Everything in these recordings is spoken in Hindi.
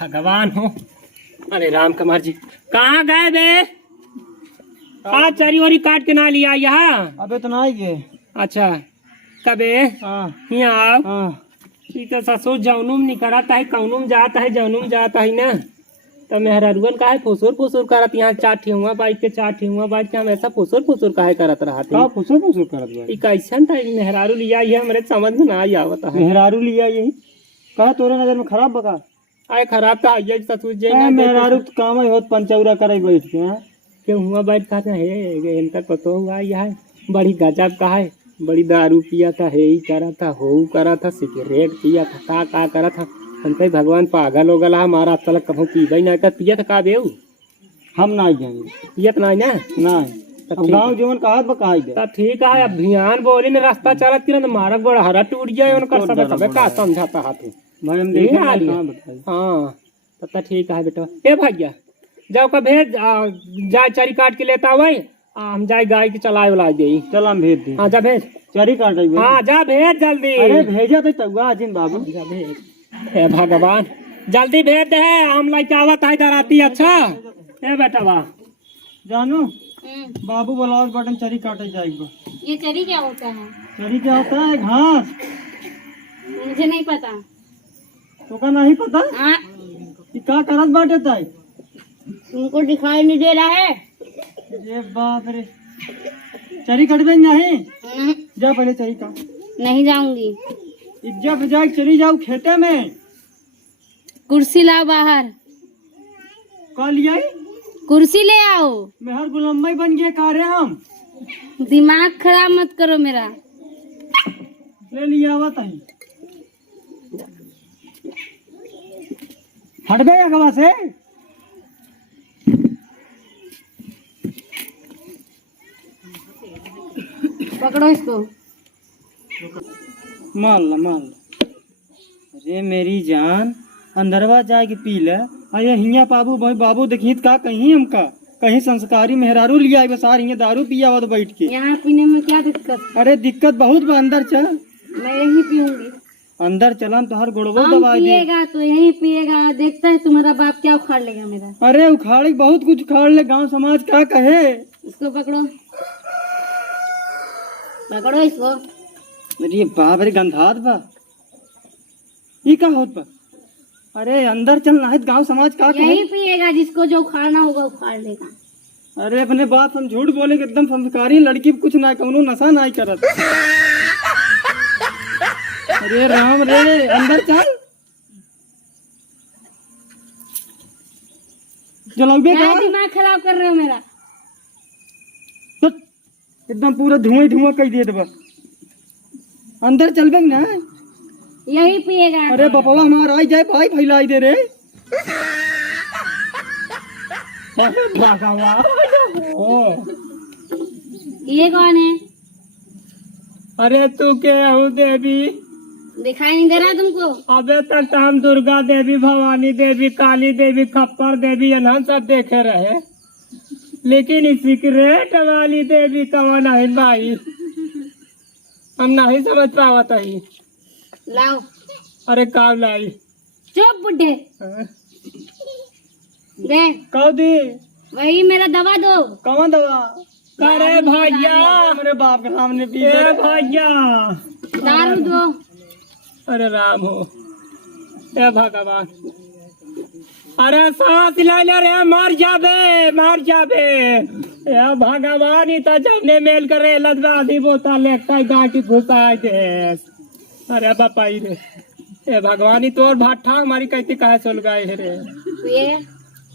भगवान हो। अरे राम कुमार जी कहाँ गए बे? आज चरी वरी काट के ना लिया यहाँ। अबे तो ना गए। अच्छा कबे यहाँ आओ। ठीक है ससुर जौनुम नहीं कराता है कौनुम जाता है जौनुम जाता है ना। तो मेहरारुअन का है फुसुर फुसुर करत यहाँ चार हुआ बाइक के चार हुआ बाइक के हम ऐसा फुसुर फुसुर काहे करत रहा थे। फुसुर फुसुर करत ई कैसन था मेहरारू लिया ये हमरे समझ में ना आवता है। मेहरारू लिया यही कहा तोरे नजर में खराब बका। आए खराब था ये ससुर जी मेहरारू काम ही होत पंचौरा करे बैठ के क्यों हुआ बैठ का है इनका पतो हुआ यह बड़ी गजब का है। बड़ी दारू पिया था है ही करा था हो करा था सिगरेट पिया था का करा था। हमसे भगवान पागल हो गला हमारा तलक कभू पी गई ना कर पिया था का बेऊ हम ना जाएंगे पियत नहीं ना नहीं गाँव जीवन कहा बका तब ठीक है अभियान बोले ने रास्ता चलत किरण मारक बड़ा हरा टूट गया उनका सब का समझाता हाथ भाई हम देखे हाँ तब ठीक है बेटा ए भैया जाओ का भेज जाए चरी काट के लेता हुआ हम जाए गाय की चलाए वाला दे चल हम भेज दे। हाँ जा भेज चरी काट हाँ जा भेज जल्दी। अरे भेजा तो तगुआ अजिन बाबू जा भेज। हे भगवान जल्दी भेज दे हम लाइक आवत है डराती। अच्छा ए बेटा वाह जानू बाबू ब्लाउज बटन चरी काटे जाएगा। ये चरी क्या होता है? चरी क्या होता है? घास। मुझे नहीं पता। तो का नहीं पता? हाँ कि का करत बाटे ताई तुमको दिखाई नहीं दे रहा है? ये बाप रे चरी कटबे नहीं जा पहले चरी काट। नहीं जाऊंगी। इज्जत बजाय चली जाओ खेते में। कुर्सी लाओ बाहर। कल यही कुर्सी ले आओ। मेहर गुलामी बन गए का रे हम। दिमाग खराब मत करो मेरा। ले लिया आवत है हट गए अगवा से। पकड़ो इसको। मान ला। अरे मेरी जान अंदरवा जाए के पी ले। अरे हिया बाबू भाई बाबू देखी का कहीं हमका कहीं संस्कारी मेहरारू लिया बस आ रही दारू पिया हुआ तो बैठ के। यहाँ पीने में क्या दिक्कत? अरे दिक्कत बहुत बा अंदर चल। मैं यही पीऊंगी। अंदर चलन तो हर गुड़बो हम दबा दे। पिएगा तो यही पिएगा। देखता है तुम्हारा बाप क्या उखाड़ लेगा मेरा। अरे उखाड़ी बहुत कुछ उखाड़ ले गांव समाज क्या कहे। इसको पकड़ो पकड़ो इसको। अरे बाप रे गंधात बा ये का होत बा। अरे अंदर चल ना गांव समाज का कहे। यही पिएगा जिसको जो उखाड़ना होगा उखाड़ लेगा। अरे अपने बात हम झूठ बोले कि एकदम संस्कारी लड़की कुछ ना कौनो नशा ना करत। अरे राम रे अंदर चल जलाओगे क्या दिमाग खराब कर रहे हो मेरा? एकदम पूरा धुआं कर दिए देबा। अंदर चलबे ना यही पिएगा। अरे बपवा हमारा आई जाए भाई फैलाई दे रे। ये कौन है? अरे तू क्या हो देवी? दिखाई नहीं दे रहा तुमको? अबे तक तो हम दुर्गा देवी भवानी देवी काली देवी खप्पर देवी अनहन सब देखे रहे लेकिन सिगरेट वाली देवी कौन है भाई हम नहीं समझ पावत ही। लाओ। अरे काव लाई चुप बुड्ढे। दे कौ दी वही मेरा दवा दो। कौन दवा? अरे भैया मेरे बाप के सामने पी ए भैया दारू दो। अरे राम हो ए भगवान। अरे सांस ले ले रे मर जाबे ए भगवान ही तो जमने मेल करे लदवादी बोता लेता गांठी घुसाई दे। अरे बापाई रे ए भगवान ही तोर भाठा हमारी कैसी कहे सुल गए है रे। ये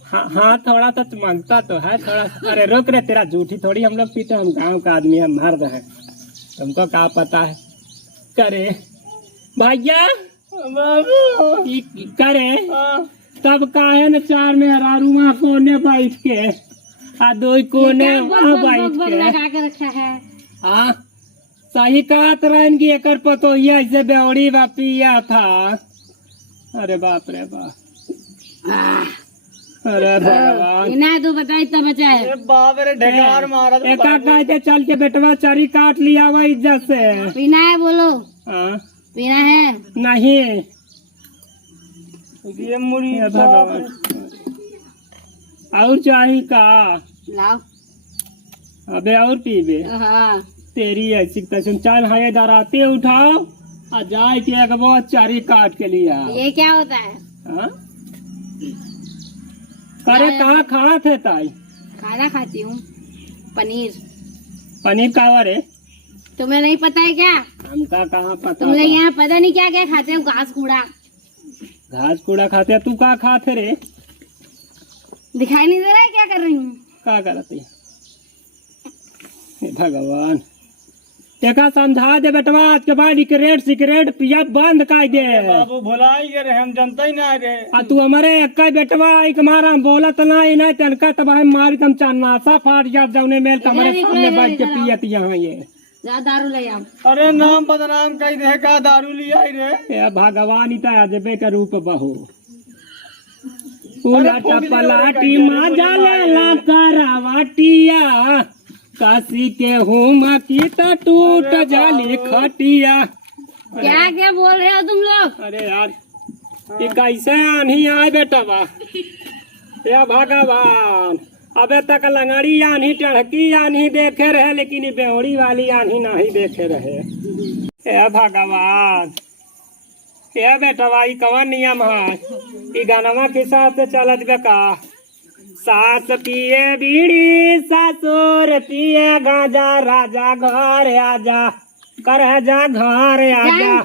हाँ थोड़ा सा मांगता तो है थोड़ा। अरे रुक रे तेरा झूठी थोड़ी हम लोग पीते हम गांव का आदमी हम मर्द हैं तुमको क्या पता है। करे भैया बाबू करे तब काहे न चार में हरारू वहाँ कोने बैठ के आ दो कोने वहाँ बैठ के लगा के रखा है। हाँ सही कहा रहेंगी एकर पतो ये ऐसे बेवड़ी बा पिया था। अरे बाप रे बाप। अरे भगवान बिना तो बताई तब बचा है। अरे बाप रे ढेकार मारा तो एका कहते चल के बेटवा चरी काट लिया हुआ इज्जत से। पीना है बोलो। हाँ पीना है? नहीं ये मुरी हे भगवान। और चाही का? लाओ। अबे और पीबे? हाँ तेरी ऐसी तैसी चल है दराते उठाओ और जाए के एक बहुत चारी काट के लिया। ये क्या होता है? हाँ? अरे कहाँ खड़ा थे ताई? खाना खाती हूँ, पनीर। पनीर का रे? तुम्हें नहीं पता है क्या? हमका कहाँ पता तुम लोग बा? यहाँ पता नहीं क्या क्या खाते हो, घास कूड़ा। घास कूड़ा खाते हैं, तू का खाते रे? दिखाई नहीं दे रहा है क्या कर रही हूँ? का करते हैं? हे भगवान, देखा समझा दे बेटवा, आज के बाद सिगरेट पिया बंद कर दे। बाबू भुलाई गए हम जनता ही ना रे। आ तू हमारे एक बेटवा एक मारा बोलत नहीं तनका तब हम मारी तम चानासा फाट जा जौने मेल हमारे इधर सामने इधर बैठ के इधर पियत यहाँ ये। जा दारू ले आओ। अरे नाम बदनाम कही दे का दारू लिया रे। हे भगवान इता अजबे का रूप बहो। उलट पलाटी माजा ला करावटिया, काशी के हुम की तो टूट जाली खटिया। क्या क्या बोल रहे हो तुम लोग? अरे यार ये कैसे आनी आए बेटा बा? हे भगवान, अबे तक लंगड़ी आनी टढ़की आनी देखे रहे, लेकिन ये बेहोड़ी वाली आनी नहीं देखे रहे। हे भगवान, हे बेटा भाई कवन नियम है? ई गानवा के हिसाब से चलत बे का? सास पिए बीड़ी ससुर पिए गांजा, राजा घर आजा, कर जा घर आजा।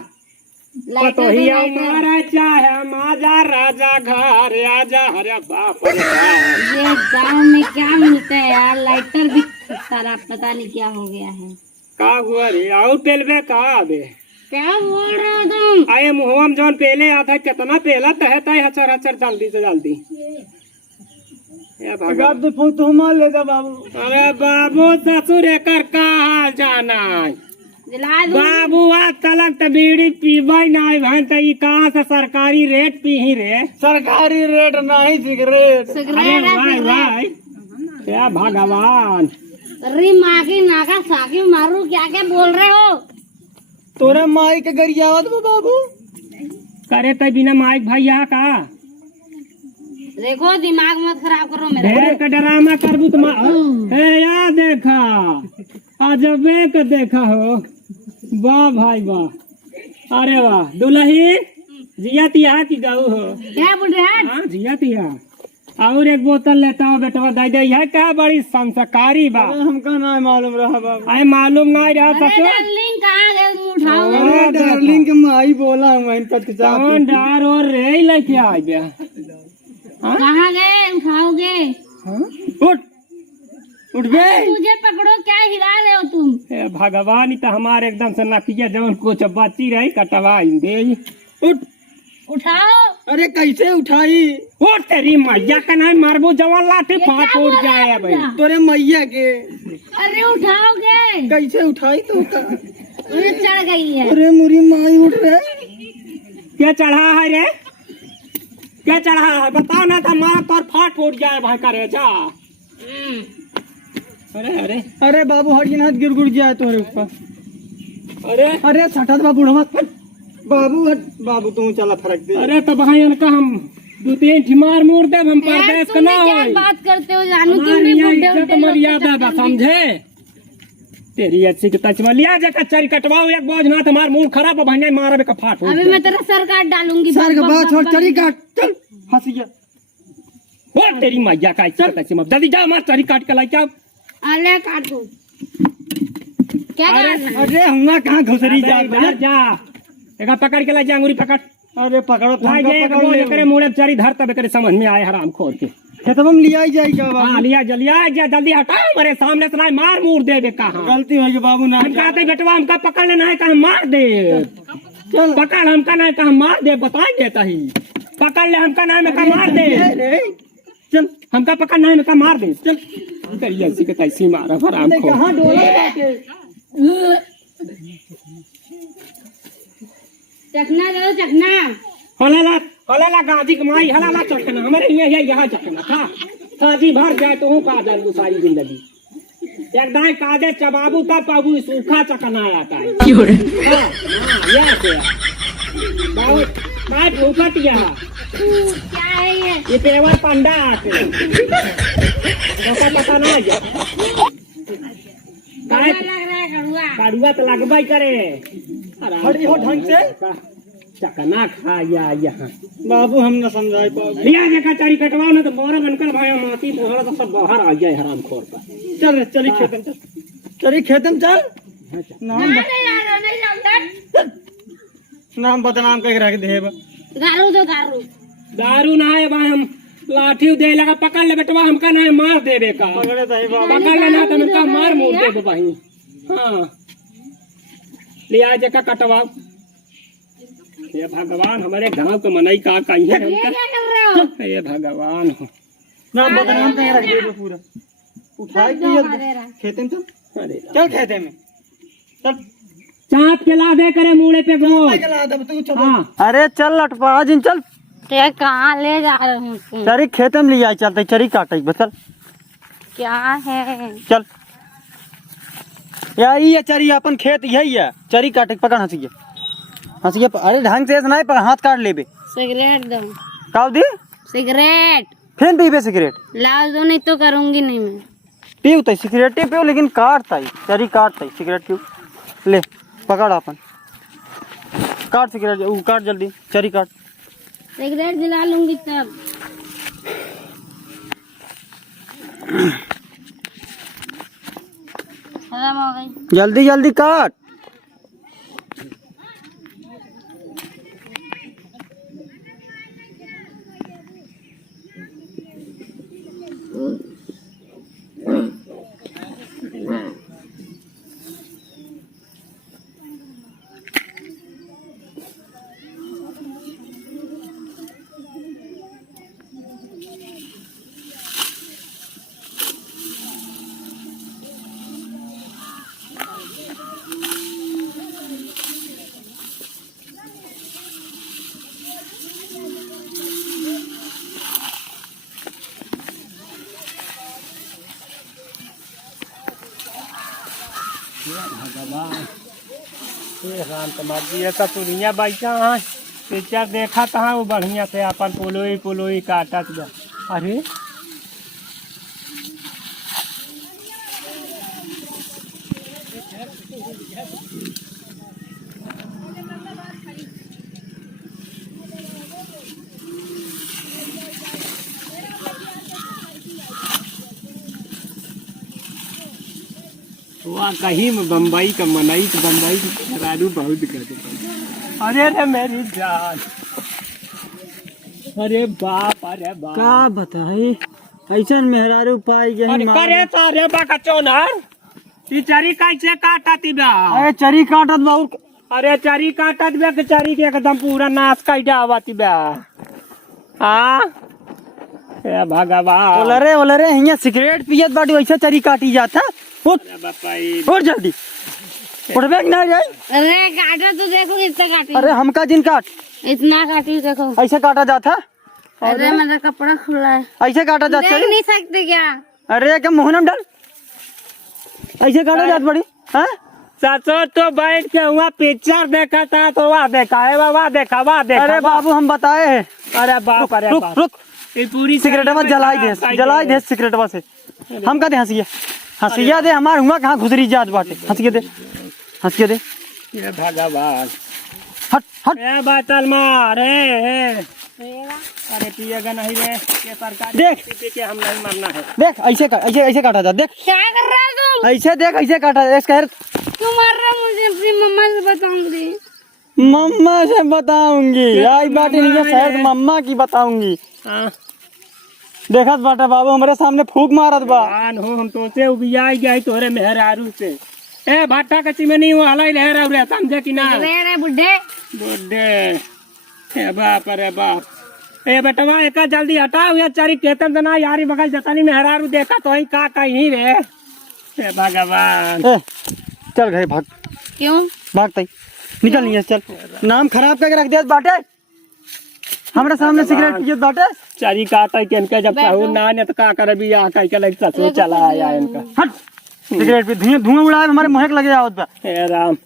पतोहिया मारा चाहे माजा, राजा घर आजा। अरे बाप रे बाप। ये गांव में क्या मिलता है यार? लाइटर भी सारा पता नहीं क्या हो गया है। का हुआ रे? और पेलबे का अबे? क्या बोल रहे हो तुम? आए मुहम जौन पेले आता कितना पेला तह तय हचर हचर जल्दी से जल्दी। हे भगवान। तो मार ले बाबू। अरे बाबू ससुर एकर का हाल जाना? दिला दूं? बाबू आज तलक तो बीड़ी पीबे नहीं भन तो ई कहाँ से सरकारी रेट पी ही रे? सरकारी रेट नहीं सिगरेट। अरे सिगरेट है, भाई सिगरेट। भाई, हे भगवान। अरे माँ की नाका साकी मारू, क्या क्या बोल रहे हो? तोरे माई के गरियावत में बाबू। करे तो बिना माइक भैया का? देखो दिमाग मत खराब करो मेरा। ढेर का ड्रामा करबू तुम। हे या देखा, अजबे का देखा हो। वाह भाई वाह, अरे वाह। दुल्ही जिया तिया की गऊ हो? क्या बोल रहे हैं? हाँ जिया तिया। और एक बोतल लेता हो बेटवा, दे दे। यह क्या बड़ी संस्कारी बा? हमका ना मालूम रहा बाबू। आए मालूम नहीं रहा अरे ससुर? डार्लिंग कहाँ गए? तुम उठाओ। अरे डार्लिंग के माई बोला हूँ कौन डार और रे लेके आ गया? कहाँ गए? उठाओगे? उठ उठ बे। मुझे पकड़ो, क्या हिला रहे हो तुम? हे भगवान, ई तो हमारे एकदम से नकिया जवन कुछ बची रही कटवा दे। उठ उठाओ। अरे कैसे उठाई? उठ तेरी मैया का नहीं मारबू जवान लाठी ये फाट क्या उठ बोल रहा जाए है भाई। अपना? तोरे मैया के अरे उठाओगे? कैसे उठाई तो मुझे चढ़ गई है। अरे मुरी माई उठ रहे। क्या चढ़ा है रे? क्या चढ़ा है बताओ ना, तो मार तोर फाट फूट जाए भाई करे जा। अरे अरे अरे बाबू हट हाथ गिर गुड़ जाए तोरे ऊपर। अरे अरे सटत बाबू हट। बाबू हट। बाबू तू चला फरक दे। अरे तो भाई उनका हम दो तीन ठिमार मोड़ दे, हम यार परदेश तुम का ना क्या होई। बात करते हो जानू? तुम हमारी भी यहाँ बुड्ढे इज्जत उड्ढे लोग मर्यादा के बा, चक्कर में। समझे? तेरी अच्छी की तचमा लिया जाकर चरी कटवाओ एक बोझ ना, तुम्हारा मुंह खराब है भाई, मारा बे का फाट हो अभी मैं तेरा सर काट डालूंगी। सर का बक, बात बक, छोड़ बक, चली बक। काट चल हंसिया। वो तेरी मैया का इच्छा तचमा जल्दी जा, मार चरी काट के लाई क्या? अरे काट दो। क्या अरे, करना है? अरे हुआ कहाँ घुसरी जा इधर जा, एक पकड़ के लाई जा, अंगूरी पकड़ अरे पकड़ो लाई जे, एक बोझ करे मुड़े चरी धर तब करे समझ में आए हराम खोर के। खेतवा में लिया जाए क्या बाबू? हाँ लिया जलिया जा, जल्दी हटाओ मेरे सामने से, नहीं मार मुड़ दे बे कहाँ? गलती हो गई बाबू ना। हम कहते बेटवा हमका पकड़ लेना है, कहा मार दे। चल पकड़ हमका नहीं, कहा मार दे, बता देता ही। पकड़ ले हमका नहीं, मैं कहा मार दे। चल हमका पकड़ना है, मैं कहा मार दे। चल करिए ऐसी के तैसी मारा हराम खोर। कहाँ डोला जाके? चखना दो, चखना। हलाला गाजी कमाई हलाला चखना, हमारे यहाँ चखना था। काजी भर जाए तो हूँ का जानू सारी जिंदगी। एक दाई काजे चबाबू तब पाबू सूखा चकना आता है। हाँ, हाँ, ये से बाबू काय फूकट गया क्या है ये पेवर पंडा आके पता ना है कड़वा लग रहा है कड़वा। काड़ुआ तो लगबा ही करे। खड़ी हो ढंग से। चकना खा या यहाँ बाबू हम न समझाई पाओगे। लिया जगह चारी कटवाओ ना तो मोरा बनकर भाई माती मोहरा तो सब बाहर आ जाए हराम खोर का। चल रे चली खेतम चल। चली खेतम चल। नाम नाम बदनाम कह रख दे। गारू दो गारू। दारू ना है भाई हम लाठी दे लगा पकड़ ले बेटवा हमका ना मार देवे का। पकड़े तो बाबा पकड़ लेना तो हमका मार मुड़ दे भाई। हाँ लिया जगह कटवाओ। ये भगवान हमारे गांव के मनई का कही है ये हमका। क्या कर रहे हो? ये भगवान हो। नाम बदनाम कह रख दे पूरा। उठाई के खेतम चल। अरे चल खेते में चल। चाप के ला दे करे मुड़े पे गो। तू चल। हाँ अरे चल लटपा जिन चल। ये कहाँ ले जा रहे हो तुम? चरी खेतम ले आई चलते चरी काटे चल। क्या है? चल यार ये चरी अपन खेत यही है। चरी काटे पकड़ हंसिए हंसिए। अरे ढंग से नहीं पर हाथ काट लेबे। सिगरेट दो। का दी सिगरेट फिर पीबे सिगरेट। लाओ दो, नहीं तो करूंगी नहीं मैं। पीऊ तो सिगरेट पियो लेकिन काटता ही चरी काटता ही सिगरेट पियो। ले पकड़ अपन काट सिगरेट काट जल्दी चरी काट। सिगरेट जला लूंगी तब। खत्म हो गई। जल्दी जल्दी काट। भगवान ये राम तुम्हारी ये सब दुनिया बैठा है। पिक्चर देखा था वो बढ़िया से अपन पोलोई काटत जा। अरे वहाँ कहीं में बम्बई का मनई तो बम्बई की रारू बहुत कर। अरे रे मेरी जान। अरे बाप अरे बाप का बताई ऐसा मेहरारू पाई गई। अरे करे सारे बाका चोनर ई चरी कैसे काटती बा। अरे चरी काटत बाबू। अरे चरी काटत बा के चरी के एकदम पूरा नाश कर जावती बा। हाँ ए भगवान। ओलरे हिया सिगरेट पियत बाटी वैसा चरी काटी जाता। उठ उठ जल्दी उठ बैग नहीं जाए। अरे काटो तो देखो कितना काटी। अरे हमका जिन काट इतना काटी देखो। ऐसे काटा जाता। अरे मेरा कपड़ा खुला है। ऐसे काटा देख जाता। नहीं सकते क्या? अरे क्या मोहनम डाल ऐसे काटा जात बड़ी। हाँ सचो तो बैठ के हुआ पिक्चर देखा था तो वहाँ देखा है वहाँ देखा अरे बाबू हम बताए हैं। अरे बाप अरे रुक बाप रुक ये पूरी सिगरेट में जलाई दे सिगरेट से। हम का दे हंसिया दे हमार हुआ कहाँ घुसरी जात बाटे। हंसिया दे ये भगवान। हट हट। ए बातल मार अरे पिएगा नहीं रे ये सरकार देख पी के हम नहीं मरना है। देख ऐसे काटा जा। देख क्या कर रहा है तुम? ऐसे देख ऐसे काटा इसका। क्यों मार रहा है मुझे? अपनी मम्मा से बताऊंगी। मम्मा से बताऊंगी। आई बाटी नहीं है शहर मम्मा की बताऊंगी। हाँ देखत बाटा बाबू हमारे सामने फूक मारत बा। भगवान हो हम तो से उबियाई गए तोरे मेहरारू से। ए भाटा कच्ची में नहीं वो हलाई लहरा रे समझे कि ना। रे बुड्ढे बुड्ढे ए बाप अरे बाप। ए बेटवा एक जल्दी हटाओ या चारी केतन जना यारी बगल जतानी मेहरारू देखा तो ही का कहीं रे। ए भगवान। ए चल गए भाग। क्यों भागते निकल नहीं चल। नाम खराब करके रख दिया बाटे हमारे सामने सिगरेट पियत बाटे। चारी काटा के इनके जब कहू ना ने तो का करे भी आ कह के लग ससुर चला आया इनका। हट सिगरेट पे धुआं उड़ाए हमारे मुंह लगे आवत बा। हे राम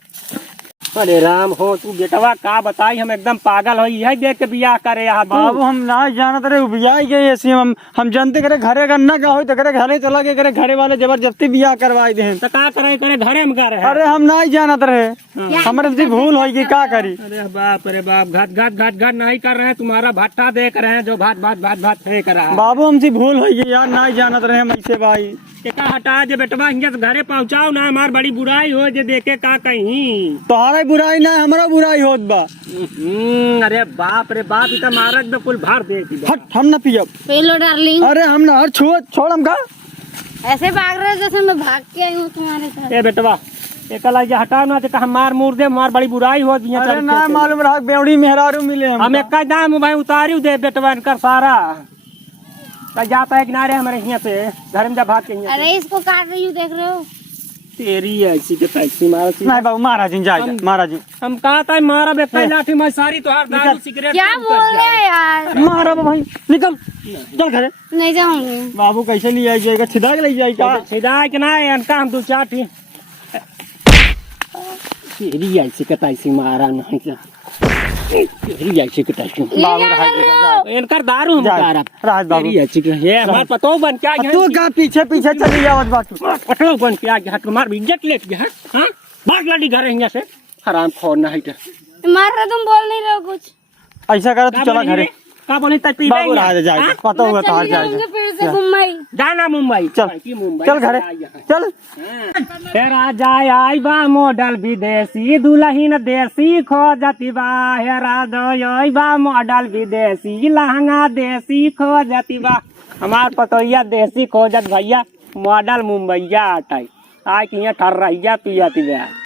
अरे राम हो तू बेटवा का बताई हम एकदम पागल हो यही देख के बियाह करे यहाँ बाबू हम ना जानत रहे बियाह गए ऐसे हम जानते करे घरे गन्ना का हो तो करे घरे चला के करे घरे वाले जबरदस्ती बियाह करवाई दे। तो का करे करे घरे में करे अरे हम ना जानत रहे हमारे से भूल होगी का करी। अरे बाप घाट घाट घाट घाट नहीं कर रहे हैं तुम्हारा भट्टा देख रहे हैं जो भात भात भात भात फेंक रहा है। बाबू हमसे भूल होगी यार ना जानत रहे हम ऐसे भाई का हटा जे बेटवा हिंगे से घरे पहुँचाओ ना हमार बड़ी बुराई हो जे देखे का कहीं तोहरा बुराई ना हमारा बुराई होत बा। अरे बाप रे बाप इतना मारक में कुल भार दे हट हम ना पियब। पेलो डार्लिंग। अरे हम ना हर छोड़ हम का ऐसे भाग रहे जैसे मैं भाग के आई हूँ तुम्हारे साथ। ए बेटवा एक लाइए हटा ना तो हम मार मुर दे हमार बड़ी बुराई हो दी। अरे ना मालूम रहा बेवड़ी मेहरारू मिले हम एक का दाम भाई उतारी दे बेटवा इनकर सारा जाता है किनारे हमारे यहाँ से घर में जा भाग के यहाँ अरे इसको काट रही हूँ देख रहे हो। तेरी ऐसी के तैसी मारा नहीं बाबू महाराज जी जाए महाराज जी हम कहा था मारा बेटा लाठी मैं सारी तो दारू सिगरेट क्या बोल रहे हैं यार। मारा भाई निकल चल घरे। नहीं जाऊंगी। बाबू कैसे ले आई जाएगा छिदा के ले जाएगा सीधा के ना इनका हम दो चार थी तेरी ऐसी के तैसी मारा नहीं तेरी ऐसी के तैसी बाबू इनकर दारू हम मारा राज बाबू ऐसी के ये हमार पतो बन क्या तू का पीछे पीछे चली जावत बात पतो बन क्या हट मार इज्जत लेट गया हां भाग लड़ी घर यहाँ से हराम खोर ना है मार रहे तुम बोल नहीं रहे हो कुछ। ऐसा कर तू चला घरे का बोली तक पी बाबू राज जाए पता हुआ तो हार जाएगा फिर से मुंबई जाना मुंबई चल चल घरे चल। हेरा जाय आई बा मॉडल विदेशी दुल्हन देसी खो जाती बा हेरा जाय बा मॉडल विदेशी लहंगा देसी खो जाती बा हमार पतोहिया देसी खो जात भैया मॉडल मुंबईया आटाई आय कि यहाँ ठर रहिया पिया